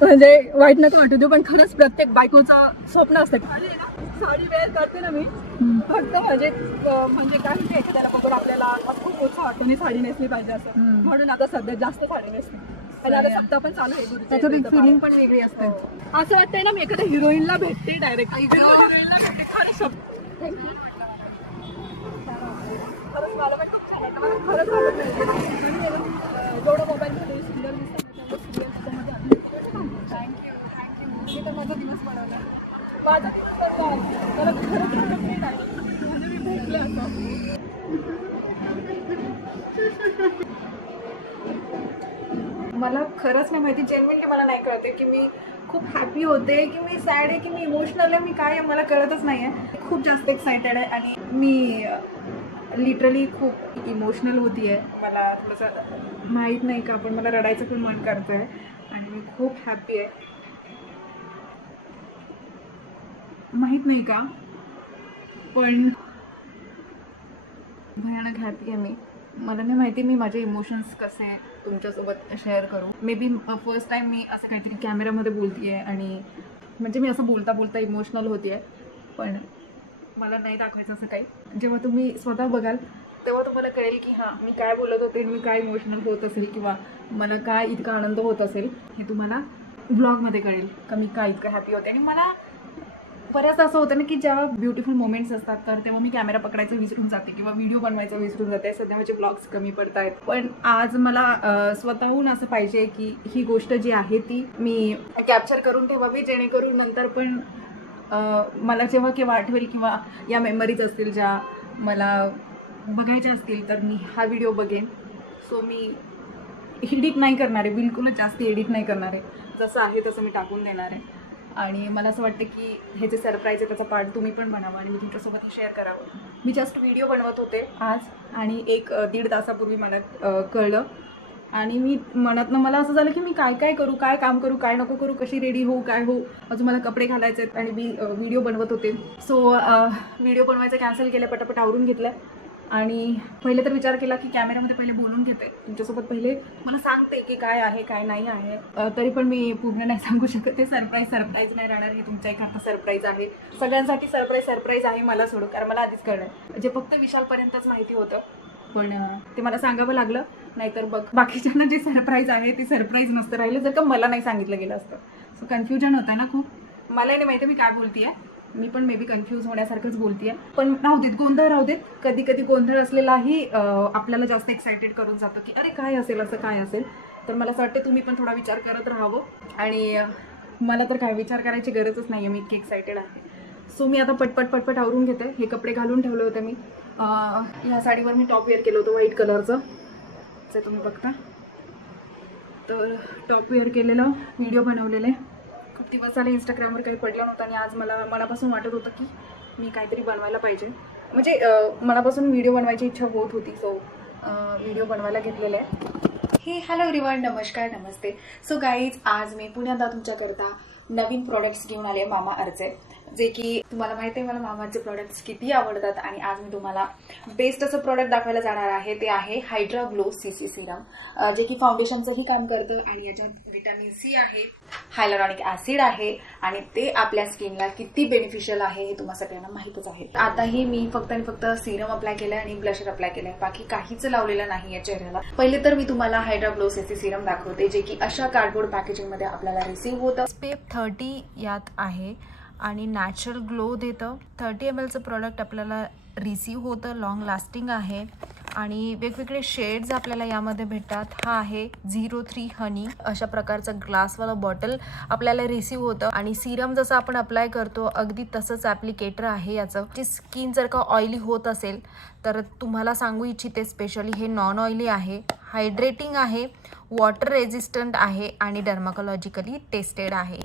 म्हणजे वाईट नको वाटू दे, पण खरंच प्रत्येक बायकोचं स्वप्न असतं. साडी वेअर करते ना मी, फक्त म्हणजे काय म्हणते, एखाद्याला बघून आपल्याला खूप उत्साह वाटतो आणि साडी नेसली पाहिजे असं. म्हणून आता सध्या जास्त साडी नेसते. आणि आता सप्ताह पण चालू आहे, त्याच्यात एक फिलिंग पण वेगळी असते. असं वाटतंय ना मी एखाद्या हिरोईनला भेटते डायरेक्ट. हिरोईनला भेटते खरंच. खरंच मला पण खूप छान वाटतं. मला खरंच आवडत नाही जेवढं मोबाईलमध्ये सिरियल दिसतं तेवढं सिरियल त्याच्यामध्ये थँक्यू. मी तर माझा दिवस बनवला. माझा दिवस बनवला. मला खरंच आवडत नाही डायरेक्ट. म्हणजे मी भेटले असं. मला खरंच नाही माहिती, जेन्युइनली मला नाही कळते की मी खूप हॅपी होते की मी सॅड आहे की मी इमोशनल आहे, मी काय आहे मला कळतच नाही आहे. खूप जास्त एक्सायटेड आहे आणि मी लिटरली खूप इमोशनल होती आहे. मला थोडंसं माहीत नाही का, पण मला रडायचं पण मन करतं आहे आणि मी खूप हॅपी आहे. माहीत नाही का, पण भयानक हॅपी आहे मी. मला नाही माहिती मी माझे इमोशन्स कसे तुमच्यासोबत शेअर करू. मे बी फर्स्ट टाईम मी असं काहीतरी कॅमेरामध्ये बोलते आहे आणि म्हणजे मी असं बोलता बोलता इमोशनल होते आहे, पण मला नाही दाखवायचं असं काही. जेव्हा तुम्ही स्वतः बघाल तेव्हा तुम्हाला कळेल की हां, मी काय बोलत होते, मी काय इमोशनल होत असेल किंवा मला काय इतका आनंद होत असेल, हे तुम्हाला ब्लॉगमध्ये कळेल का मी काय इतकं हॅपी होते. आणि मला बऱ्याच असं होतं ना की जेव्हा ब्युटिफुल मोमेंट्स असतात तर तेव्हा मी कॅमेरा पकडायचं विसरून जाते किंवा व्हिडिओ बनवायचं विसरून जाते. सध्या माझे ब्लॉग्स कमी पडत आहेत, पण आज मला स्वतःहून असं पाहिजे की ही गोष्ट जी आहे ती मी कॅप्चर करून ठेवावी, जेणेकरून नंतर पण मला जेव्हा केव्हा आठवेल किंवा या मेमरीज असतील ज्या मला बघायच्या असतील तर मी हा व्हिडिओ बघेन. सो मी एडिट नाही करणार आहे, बिलकुलच जास्त एडिट नाही करणार आहे. जसं आहे तसं मी टाकून देणार आहे. आणि मला असं वाटतं की हे जे सरप्राईज आहे त्याचा पार्ट तुम्ही पण बनावा आणि मी तुमच्यासोबत हे शेअर करावं. मी जस्ट व्हिडिओ बनवत होते आज आणि 1-1.5 तासापूर्वी मला कळलं आणि मी मनातनं मला असं झालं की मी काय काय करू, काय काम करू, काय नको करू, कशी रेडी होऊ, काय होऊ. अजून मला कपडे घालायचे आहेत आणि मी व्हिडिओ बनवत होते. सो व्हिडिओ बनवायचं कॅन्सल केलं, पटापट आवरून घेतलं आणि पहिले तर विचार केला की कॅमेऱ्यामध्ये पहिले बोलून घेते तुमच्यासोबत, पहिले मला सांगते की काय आहे काय नाही आहे. तरी पण मी पूर्ण नाही सांगू शकत. ते सरप्राईज नाही राहणार, हे तुमच्या एक आता सरप्राईज आहे. सगळ्यांसाठी सरप्राईज आहे मला सोडून, कारण मला आधीच कळलं जे फक्त विशालपर्यंतच माहिती होतं, पण ते मला सांगावं लागलं. नाहीतर बघ बाकीच्यांना जे सरप्राईज आहे ते सरप्राईज नसतं राहिलं जर का मला नाही सांगितलं गेलं असतं. सो कन्फ्युजन होतं आहे ना खूप. मला नाही माहिती मी काय बोलते आहे, मी पण मे बी कन्फ्यूज होण्यासारखंच बोलते आहे. पण राहू देत, गोंधळ राहू देत. कधी कधी गोंधळ असलेलाही आपल्याला जास्त एक्सायटेड करून जातं की अरे काय असेल, असं काय असेल. तर मला असं वाटतं तुम्ही पण थोडा विचार करत राहावं. आणि मला तर काय विचार करायची गरजच नाही आहे, मी इतकी एक्सायटेड आहे. सो मी आता पटपट आवरून घेते. हे कपडे घालून ठेवले होते मी. ह्या साडीवर मी टॉप वेअर केलं होतं व्हाईट कलरचं, जे तुम्ही बघता. तर टॉप वेअर केलेलं, व्हिडिओ बनवलेले. खूप दिवस झाले इंस्टाग्रामवर काही पडलं नव्हतं आणि आज मला मनापासून वाटत होतं की मी काहीतरी बनवायला पाहिजे. म्हणजे मनापासून व्हिडिओ बनवायची इच्छा होत होती. सो व्हिडिओ बनवायला घेतलेले आहे. हे हॅलो एव्हरीवन, नमस्कार, नमस्ते. सो गाईज, आज मी पुण्यात तुमच्याकरता नवीन प्रोडक्ट्स घेऊन आले मामा अर्थचे, जे की तुम्हाला माहिती आहे मला मामाचे प्रोडक्ट्स किती आवडतात. आणि आज मी तुम्हाला बेस्ट असं प्रोडक्ट दाखवायला जाणार आहे. ते आहे हायड्रा ग्लो CC सिरम, जे की फाउंडेशनचंही काम करतं आणि याच्यात व्हिटॅमिन C आहे, हायलुरॉनिक ऍसिड आहे आणि ते आपल्या स्किनला किती बेनिफिशियल आहे हे तुम्हाला सगळ्यांना माहीतच आहे. आताही मी फक्त आणि फक्त सिरम अप्लाय केलंय आणि ब्लशर अप्लाय केलंय, बाकी काहीच लावलेलं नाही या चेहऱ्याला. पहिले तर मी तुम्हाला हायड्रा ग्लो CC सिरम दाखवते, जे की अशा कार्डबोर्ड पॅकेजिंगमध्ये आपल्याला रिसीव्ह होतं. SPF 30 यात आहे आणि नॅचरल ग्लो देतं. 30 mlचं प्रोडक्ट आपल्याला रिसीव्ह होतं, लॉंग लास्टिंग आहे आणि वेगवेगळे शेड्स आपल्याला यामध्ये भेटतात. हा आहे 03 हनी, अशा प्रकारचं ग्लासवालं बॉटल आपल्याला रिसीव्ह होतं. आणि सिरम जसं आपण अप्लाय करतो अगदी तसंच ॲप्लिकेटर आहे याचं. जी स्किन जर का ऑइली होत असेल तर तुम्हाला सांगू इच्छिते स्पेशली हे नॉन ऑइली आहे, हायड्रेटिंग आहे, वॉटर रेजिस्टंट आहे आणि डर्माकोलॉजिकली टेस्टेड आहे.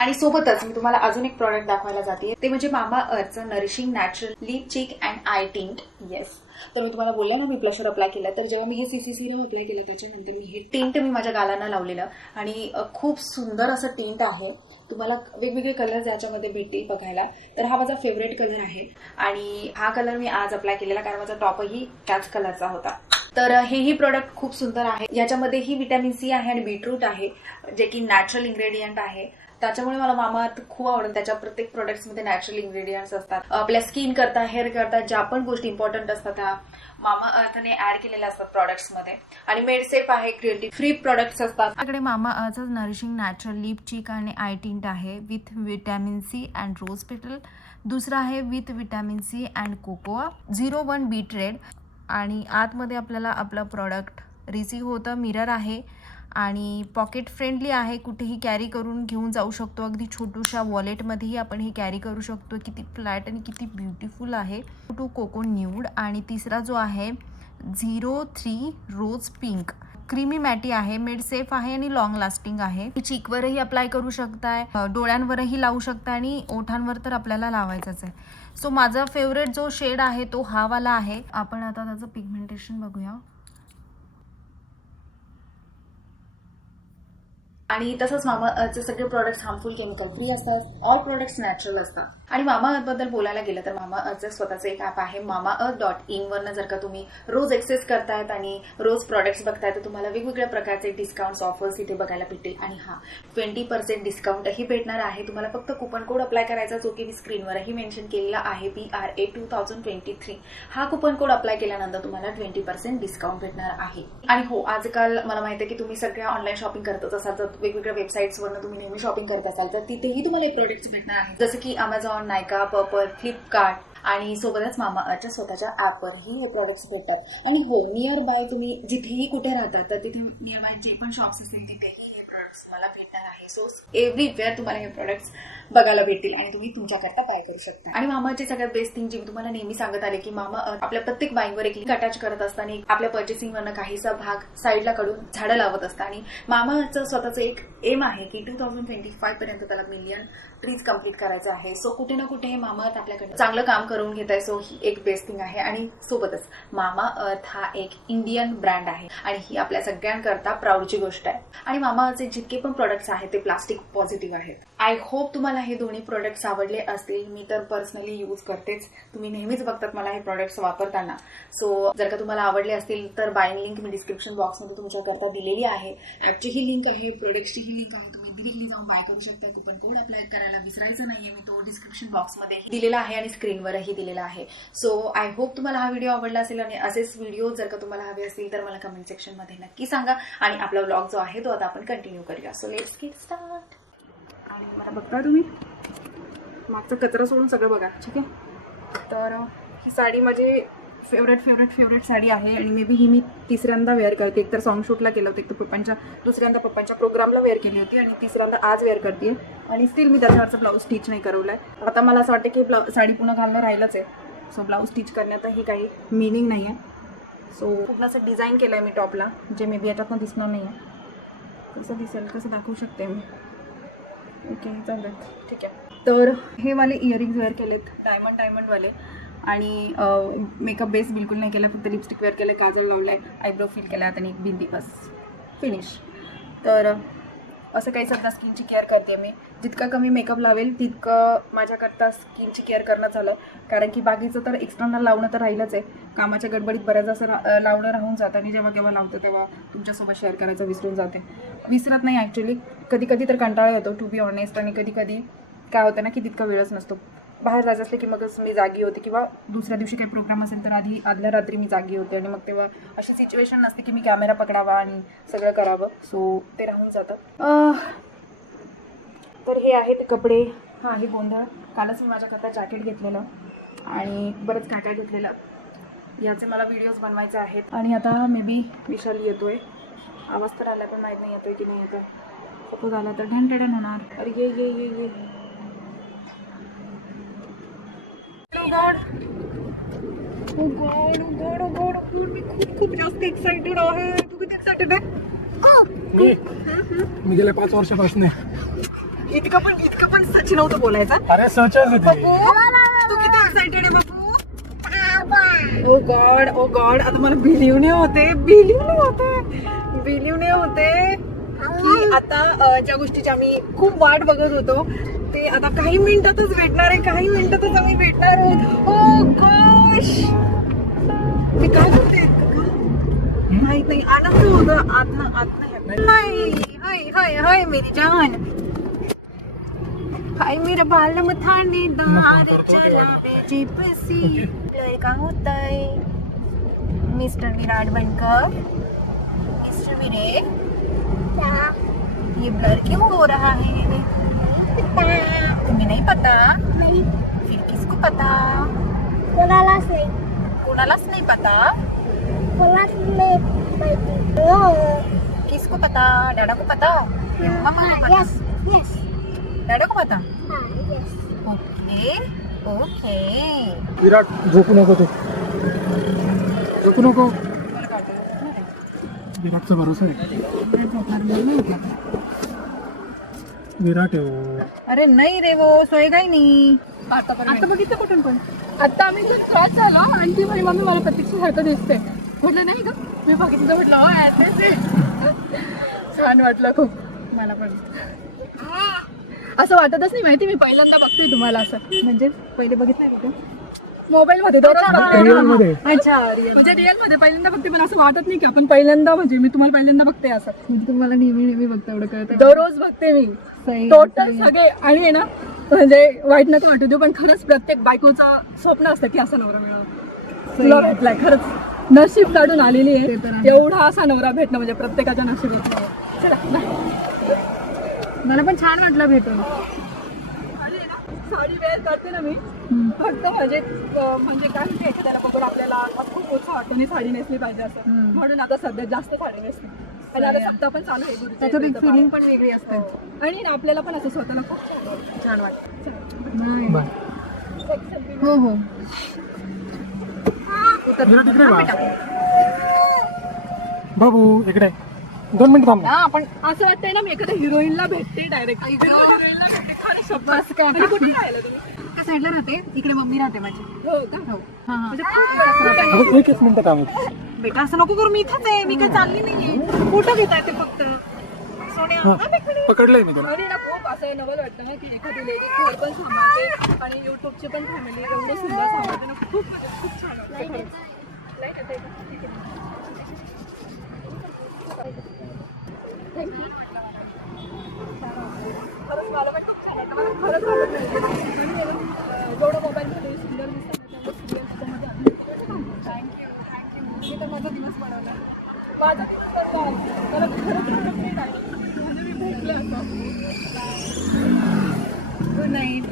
आणि सोबतच मी तुम्हाला अजून एक प्रॉडक्ट दाखवायला जाते, ते म्हणजे मामा अर्थचं नरिशिंग नॅचरल लिप चीक अँड आय टिंट. येस, तर मी तुम्हाला बोलले ना मी ब्लशर अप्लाय केलं, तर जेव्हा मी हे सीसी सिरम अप्लाय केलं त्याच्यानंतर मी हे टिंट मी माझ्या गालांना लावलेलं आणि खूप सुंदर असं टिंट आहे. तुम्हाला वेगवेगळे कलर्स याच्यामध्ये भेटतील बघायला. तर हा माझा फेवरेट कलर आहे आणि हा कलर मी आज अप्लाय केलेला कारण माझा टॉपही त्याच कलरचा होता. तर हेही प्रोडक्ट खूप सुंदर आहे. याच्यामध्येही व्हिटॅमिन सी आहे आणि बीटरूट आहे, जे की नॅचरल इन्ग्रेडियंट आहे. त्याच्यामुळे मला मामाअर्थ खूप आवडतं. त्याच्या प्रत्येक प्रोडक्ट्समध्ये नॅचरल इन्ग्रेडियंट्स असतात. आपल्या स्किन करता, हेअर करता ज्या पण गोष्टी इम्पॉर्टंट असतात त्या मामाअर्थने ऍड केलेल्या असतात प्रोडक्ट्समध्ये. आणि मेड सेफ आहे, क्रिएटिव्ह फ्री प्रोडक्ट्स असतात. आपल्याकडे मामाअर्थचं नरिशिंग नॅचरल लिप चीक आणि आय टिंट आहे with vitamin C and rose petal. दुसरा आहे with vitamin C and cocoa 01 beet red. आणि आतमध्ये आपल्याला आपलं प्रॉडक्ट रिसीव्ह होतं. मिरर आहे आणि पॉकेट फ्रेंडली आहे, कुठेही कॅरी करून घेऊन जाऊ शकतो. अगदी छोटूशा वॉलेटमध्येही आपण हे कॅरी करू शकतो. किती फ्लॅट आणि किती ब्युटिफुल आहे. Two coco nude. आणि तिसरा जो आहे 03 रोज पिंक. क्रीमी मॅटी आहे, मेड सेफ आहे आणि लॉंग लास्टिंग आहे. चीकवरही अप्लाय करू शकताय, डोळ्यांवरही लावू शकता आणि ओठांवर तर आपल्याला लावायचंच आहे. सो माझा फेवरेट जो शेड आहे तो हा वाला आहे. आपण आता त्याचं पिगमेंटेशन बघूया. आणि तसंच मामाअर्थचे सगळे प्रोडक्ट्स हार्मफुल केमिकल फ्री असतात. ऑल प्रोडक्ट्स नॅचरल असतात. आणि मामाअर्थबद्दल बोलायला गेलं तर मामाअर्थचं स्वतःचं एक ॲप आहे. मामाअर्थ.in वरनं जर का तुम्ही रोज एक्सेस करतायत आणि रोज प्रोडक्ट्स बघताय तर तुम्हाला वेगवेगळ्या प्रकारचे डिस्काउंट्स ऑफर्स इथे बघायला भेटतील. आणि हा 20% डिस्काउंटही भेटणार आहे. तुम्हाला फक्त कुपन कोड अप्लाय करायचा, जो की मी स्क्रीनवरही मेन्शन केलेला आहे, PRA 2023. हा कुपन कोड अप्लाय केल्यानंतर तुम्हाला 20% डिस्काउंट भेटणार आहे. आणि हो, आजकाल मला माहिती आहे की तुम्ही सगळ्या ऑनलाईन शॉपिंग करतच असाल, तर वेगवेगळ्या वेबसाईट्सवरनं तुम्ही नेहमी शॉपिंग करत असाल तर तिथेही तुम्हाला हे प्रोडक्ट्स भेटणार आहेत, जसं की अमेझॉन, नायका, पर्पल, फ्लिपकार्ट आणि सोबतच मामाअर्थच्या स्वतःच्या ॲपवरही हे प्रोडक्ट्स भेटतात. आणि हो, नियर बाय तुम्ही जिथेही कुठे राहतात तर तिथे नियर बाय जे पण शॉप्स असतील तिथेही हे प्रोडक्ट्स तुम्हाला भेटणार आहे. सो एव्हरीवेअर तुम्हाला हे प्रोडक्ट्स बघायला भेटतील आणि तुम्ही तुमच्याकरता बाय करू शकता. आणि मामाची सगळ्यात बेस्ट थिंग जी मी तुम्हाला नेहमी सांगत आले की मामाअर्थ आपल्या प्रत्येक बाईंगवर एक लिंक अटॅच करत असताना आपल्या पर्चेसिंगवरनं काहीसा भाग साईडला कडून झाडं लावत असतं. आणि मामाअर्थचं स्वतःचं एक एम आहे की 2025 पर्यंत त्याला 1,000,000 ट्रीज कम्प्लीट करायचं आहे. सो कुठे ना कुठे हे मामाअर्थ आपल्याकडे चांगलं काम करून घेत आहे. सो ही एक बेस्ट थिंग आहे. आणि सोबतच मामाअर्थ हा एक इंडियन ब्रँड आहे आणि ही आपल्या सगळ्यांकरता प्राऊडची गोष्ट आहे. आणि मामाअर्थचे जितके पण प्रोडक्ट्स आहेत ते प्लास्टिक पॉझिटिव्ह आहेत. आय होप तुम्हाला हे दोन्ही प्रोडक्ट्स आवडले असतील. मी तर पर्सनली यूज करतेच. तुम्ही नेहमीच बघतात मला हे प्रोडक्ट्स वापरताना. सो जर का तुम्हाला आवडले असतील तर बाईंग लिंक मी डिस्क्रिप्शन बॉक्समध्ये तुमच्याकरता दिलेली आहे. ॲपची ही लिंक आहे, प्रोडक्टची ही लिंक आहे. तुम्ही डिरेक्टली जाऊन बाय करू शकता. कुपन कोड अप्लाय करायला विसरायचं नाहीये. मी तो डिस्क्रिप्शन बॉक्समध्ये दिलेला आहे आणि स्क्रीनवरही दिलेला आहे. सो आय होप तुम्हाला हा व्हिडिओ आवडला असेल आणि असेच व्हिडिओ जर का तुम्हाला हवे असतील तर मला कमेंट सेक्शनमध्ये नक्की सांगा. आणि आपला व्लॉग जो आहे तो आता आपण कंटिन्यू करूया. So let's get start. आणि मला बघता तुम्ही मागचं कचरा सोडून सगळं बघा, ठीक आहे. तर ही साडी माझी फेवरेट साडी आहे आणि मे बी ही मी तिसऱ्यांदा वेअर करते. एक तर सॉन्ग शूटला केलं होतं, एक तर दुसऱ्यांदा पप्पांच्या प्रोग्रामला वेअर केली होती आणि तिसऱ्यांदा आज वेअर करते. आणि स्टील मी त्याच्यावरचं ब्लाऊज स्टिच नाही करवलं आहे. आता मला असं वाटतं की साडी पुन्हा घालणं राहिलंच आहे. सो ब्लाऊज स्टिच करण्यातही काही मिनिंग नाही आहे. सो पूर्ण असं डिझाईन केलं आहे मी टॉपला, जे मे बी याच्यातनं दिसणार नाही आहे. कसं दिसेल कसं दाखवू शकते मी. ओके, चालेल, ठीक आहे. तर हे वाले इयरिंग्स वेअर केलेत, डायमंडवाले. आणि मेकअप बेस बिलकुल नाही केला, फक्त लिपस्टिक वेअर केलं, काजळ लावलं आहे, आयब्रो फिल केला आणि एक बिंदी, बस फिनिश. तर असं काही सध्या स्किनची केअर करते मी. जितका कमी मेकअप लावेल तितकं माझ्याकरता स्किनची केअर करणं झालं. कारण की बाकीचं तर एक्सटर्नल लावणं तर राहिलंच आहे. कामाच्या गडबडीत बऱ्याच असं लावणं राहून जातं आणि जेव्हा केव्हा लावतं तेव्हा तुमच्यासोबत शेअर करायचं विसरत नाही ॲक्च्युली. कधी तर कंटाळा येतो टू बी ऑनेस्ट. आणि कधी काय होतं ना की तितका वेळच नसतो. बाहेर जायचं असलं की मगच मी जागी होते, किंवा दुसऱ्या दिवशी काही प्रोग्राम असेल तर आदल्या रात्री मी जागी होते आणि मग तेव्हा अशी सिच्युएशन नसते की मी कॅमेरा पकडावा आणि सगळं करावं. सो ते राहून जातं. तर हे आहे ते कपडे. हां, हे गोंधळ. कालच मी माझ्याकरता जॅकेट घेतलेलं आणि बरंच काय घेतलेलं. याचे मला व्हिडिओज बनवायचे आहेत. आणि आता मे बी विशाल येतोय. आवाज तर आला पण माहीत नाही येतोय की नाही येतोय. सपोज आला तर ढणटण होणार. अरे ये गॉड, ओ गॉड, मी खूप जास्त एक्साइटेड आहे. तू किती एक्साइटेड आहे? मी गेल्या 5 वर्षापासून इतकं पण सच नव्हतं बोलायचा. अरे सचच आहे ते. तू किती एक्साइटेड आहे बाबू? ओ गॉड आता मला बिलीव नाही होते की आता ज्या गोष्टीची आम्ही खूप वाट बघत होतो ते आता काही मिनिटातच भेटणार आहे. काही मिनिटातच आम्ही भेटणार आहोत. ओ गॉश, मी काय करते माहित नाही. आनंद होतं आतनं. हाय मेरी जान, हाय मेरा बालम थानेदार चला बेजीपसी लड़का होता है मिस्टर विराट बनकर. मिस्टर विरे, ये ब्लर क्यों हो रहा है? तुम्हें नहीं पता? नहीं. फिर किसको पता? कोणालाच नाही पता. किसको पता? डैडा को पता? मम्मा को पता? डैडा को पता? ओके. विराट झोपू नको तू, झोपू नको. विराटचा भरोसा आहे. विराट आहे हो. अरे नाही रे वो सोयेगा ही नाही. आता बघितलं कुठून पण. आता आम्ही जर क्रॉस झालो आणि ती म्हणे मम्मी मला प्रत्यक्षासारखं दिसते. म्हटलं नाही का, मी बघितलं म्हटलं हो ऍड्रेस आहे. छान वाटलं खूप मला पण. असं वाटतच नाही माहिती, मी पहिल्यांदा बघते तुम्हाला असं. म्हणजे पहिले बघितलंय का मोबाईल मध्ये Real मध्ये. अच्छा रिअल म्हणजे रिअल मध्ये पहिल्यांदा बघते, पण असं वाटत नाही की आपण पहिल्यांदा म्हणजे मी तुम्हाला पहिल्यांदा बघते असं. म्हणजे तुम्हाला नेहमी बघता एवढं कळतं. दररोज बघते मी टोटल सगळे. आणि आहे ना म्हणजे वाईट नको वाटू देऊ, पण खरंच प्रत्येक बायकोचं स्वप्न असतं की असा नवरा मिळावा. तुला भेटलाय, खरंच नशीब काढून आलेली आहे. एवढा असा नवरा भेटणं म्हणजे प्रत्येकाच्या नशिबीत नाही. चला बाय. मला पण छान वाटलं भेटून. आणि आहे ना साडी वेअर करते ना मी फक्त म्हणजे काय म्हणते एखाद्याला बघून आपल्याला खूप उत्साह वाटतो आणि साडी नेसली पाहिजे असं. म्हणून आता सध्या जास्त साडी नेसते. आणि आता सप्ताह पण चालू आहे गुरुच्या त्याच्यात एक यात्रेचं फिलिंग पान. पण वेगळी असते. आणि ना आपल्याला पण असं स्वतःला खूप छान वाटतं. बाय. हो विराट इकडे बा. बाबू इकडे 2 मिनिट थांब. हा आपण असं वाटतंय ना मी एखाद्या हिरोईनला भेटते डायरेक्ट. हिरोईनला भेटते खरं शब्द. आणि कुठे राहिलं तुम्ही? त्या साईडला राहते, इकडे मम्मी राहते माझी. हो का? हो हा म्हणजे खूप वेळा असं वाटतं. अगं, एकच मिनिट काम आहे. बेटा असं नको करू, मी इथंच आहे, मी काय चालली नाहीये. फोटो घेता येते फक्त. सोन्या हा. हा बेटा. पकडलंय मी त्याला. आणि ना खूप असं नवल वाटतं ना की एखादी लेडी घर पण सांभाळते आणि युट्यूबची पण फॅमिली एवढं सुंदर सांभाळते ना. खूप म्हणजे खूप छान वाटतं. लाईट येते का? ठीक आहे. थँक्यू. खरंच मला पण खूप छान वाटतं. मला खरंच आवडत नाही. आणि जेवढं मोबाईलमध्ये सुंदर दिसतं तेवढं सिरियल त्याच्यामध्ये आलं. थँक्यू. मी तर माझा दिवस बनवला. माझा दिवस बनवला. मला खरंच आवडत नाही डायरेक्ट. म्हणजे मी भेटले असं. Good night.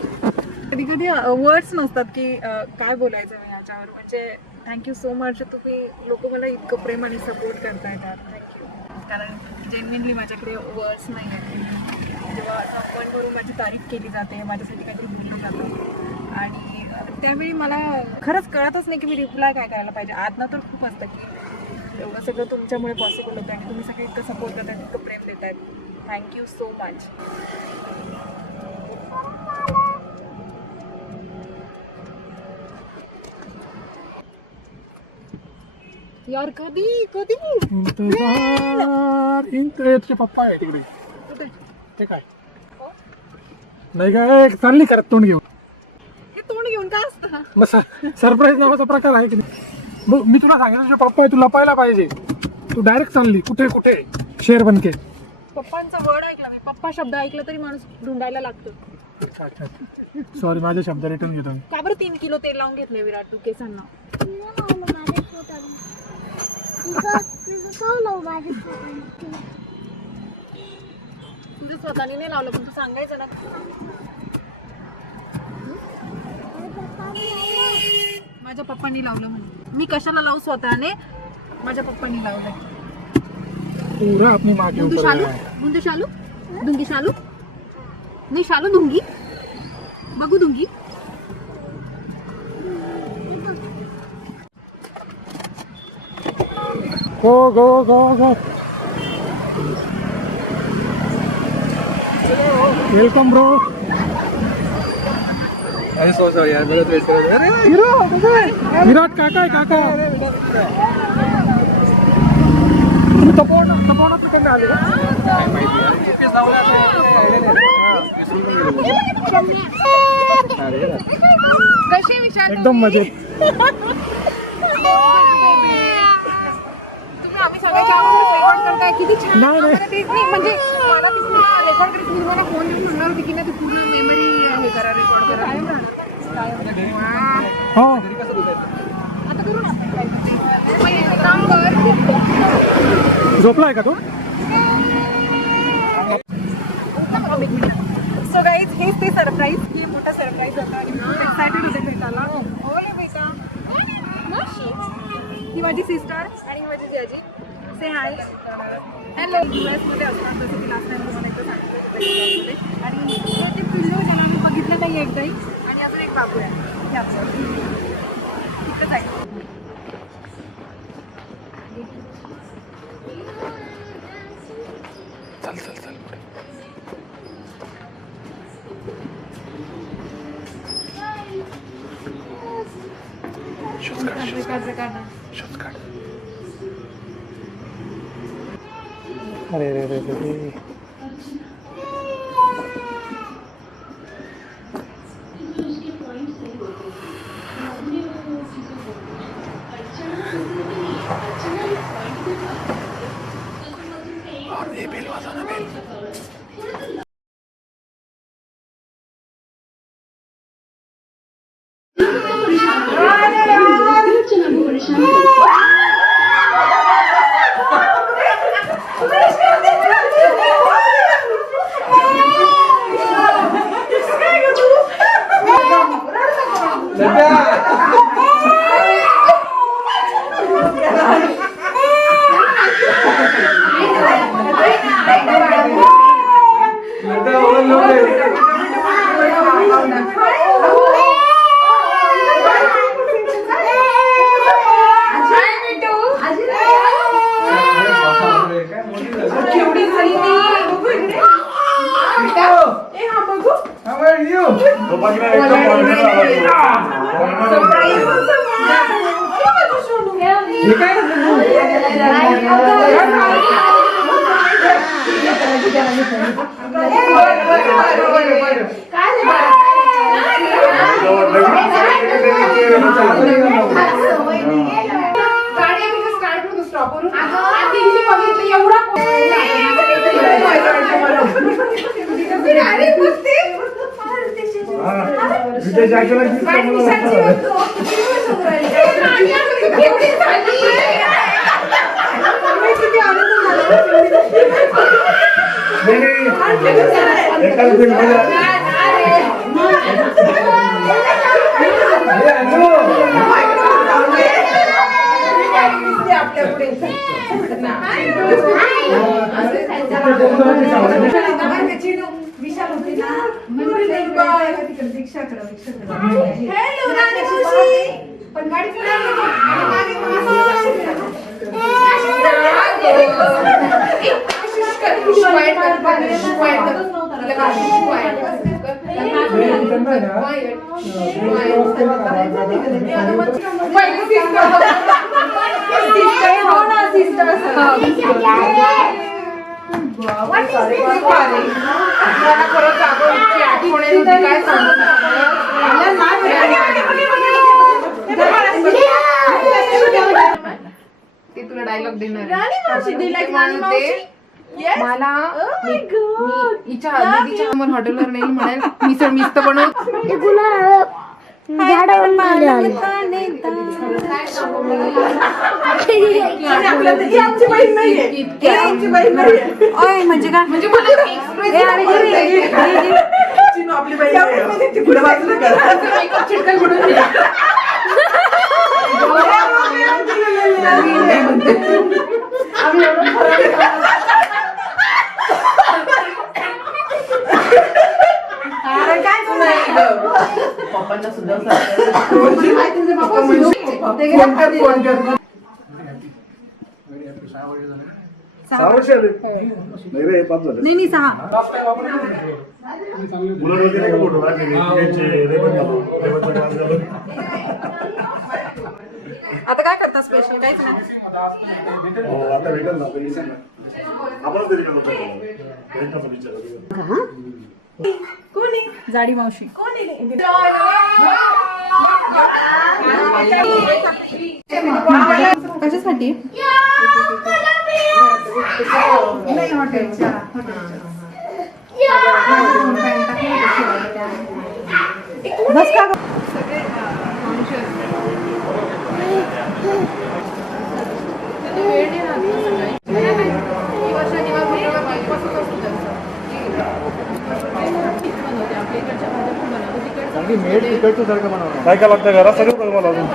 कधी कधी वर्ड्स नसतात की काय बोलायचं मी याच्यावर. म्हणजे थँक्यू सो मच. तुम्ही लोक मला इतकं प्रेम आणि सपोर्ट करताय त्यात. थँक्यू. कारण जेन्युइनली माझ्याकडे वर्ड्स नाही आहेत. जेव्हा समवनवरून माझी तारीफ केली जाते, माझ्यासाठी काहीतरी बोललं जातं आणि त्यावेळी मला खरंच कळतच नाही की मी रिप्लाय काय करायला पाहिजे. आतनं तर खूप असतं की एवढं सगळं तुमच्यामुळे पॉसिबल होतं आणि तुम्ही सगळे इतकं सपोर्ट करतायत, इतकं प्रेम देत आहेत. Thank you so much. यार कधी तुझे पप्पा आहे तिकडे. ते काय नाही काय चालली करत तोंड घेऊन. हे तोंड घेऊन काय असतं? मग सरप्राईज नावाचा प्रकार आहे की नाही. बघ मी तुला सांगितलं तुझे पप्पा आहे, तू लपायला पाहिजे. तू डायरेक्ट चालली कुठे शेर बनके. पप्पांचा वर्ड ऐकला मी, पप्पा शब्द ऐकला तरी माणूस ढुंढायला लागतो. अच्छा सॉरी, माझे शब्द रिटर्न घेतो मी. का बरं 3 किलो तेल लावून घेतले विराट तू केसांना? तुझं स्वतःने नाही लावलं, पण तू सांगायचं ना. माझ्या पप्पांनी लावलं म्हणून. मी कशाला लावू स्वतःने? माझ्या पप्पांनी लावलं. पूरा अपनी माँ के दूंगी ऊपर शालू, गया है. दूंगी शालू, दूंगी शालू. नहीं शालू दूंगी, बगू दूंगी. गो. Welcome bro. अरे सो सॉरी यार बरं वेट करत अरे हिरो विराट काका आहे काका. तुम्ही तपोवनात तिकडे आले का? काय माहिती यार GPS लावला असेल काही आयडिया नाही. विसरून पण गेलो. अरे यार. कशी विचार एकदम मजेत. तुम्ही आम्ही सगळ्याच्या आवडीचं रेकॉर्ड करताय किती छान. नाही, नाही. आम्हाला तेच नाही म्हणजे मला तिथे रेकॉर्ड करत तुम्ही मला फोन देऊन म्हणणार होती की नाही तू पूर्ण मेमरी हे करा रेकॉर्ड करा. हो घरी कसं बसायचं? आता करू ना मग एक काम कर. झोपलाय का तू? सो गाईज हेच ते सरप्राईज. हे मोठं सरप्राईज होतं आणि खूप एक्सायटेड होते भेटायला. ओले बेटा ही माझी सिस्टर आणि ही माझी जिजाजी. से हाय. हॅलो. US मध्ये असतात जसं की लास्ट टाइम तुम्हाला एकदा सांगितलं आणि ते पिल्लू ज्याला मी बघितलं नाही एकदाही आणि अजून एक बाबू आहे हे आपलं इथंच आहे. चल चल चल पुढे. शूज काढ शूज काढ शूज काढ. अरे रे रे रे रे. और ये बेल वाजव ना बेल. ते तुला डायलॉग देणार मला हिच्या दीदीच्या समोर हॉटेलवर नाही म्हणाल मिसळ मिस्त बनव म्हणजे काय म्हणजे मला मेकअप चिटकन म्हणून पप्पांना सुद्धा व्हेरी हॅपी 6 वर्ष झाले. 6 वर्ष आले नाही रे 5 झाले नाही 6. मुलांमध्ये नाही का फोटो काढलेले तिघांचे, रेवणचं काम झालं. आता काय करता स्पेशल? काहीच नाही. हो, आता भेटेल ना आपण विचार ना. आपणच तरी करतो. भेट ना पण विचार. जाडी मावशी. कशासाठी? नाही, हॉटेलच्या. बस का गं? सगळे माणूस असतात. त्यांना वेळ नाही राहत ना सकाळी. दिवसभर बाईकपासूनच असतो त्यांचं. बनवते आपल्या इकडच्या भाज्या पण बनवते. कारण की मेड तिकडचं सारखं बनवणार. काय काय लागतं घरात सगळं बघ मला अजून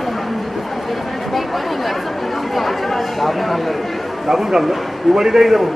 दाबून खाल्लं दिवाळी नाही जाऊ.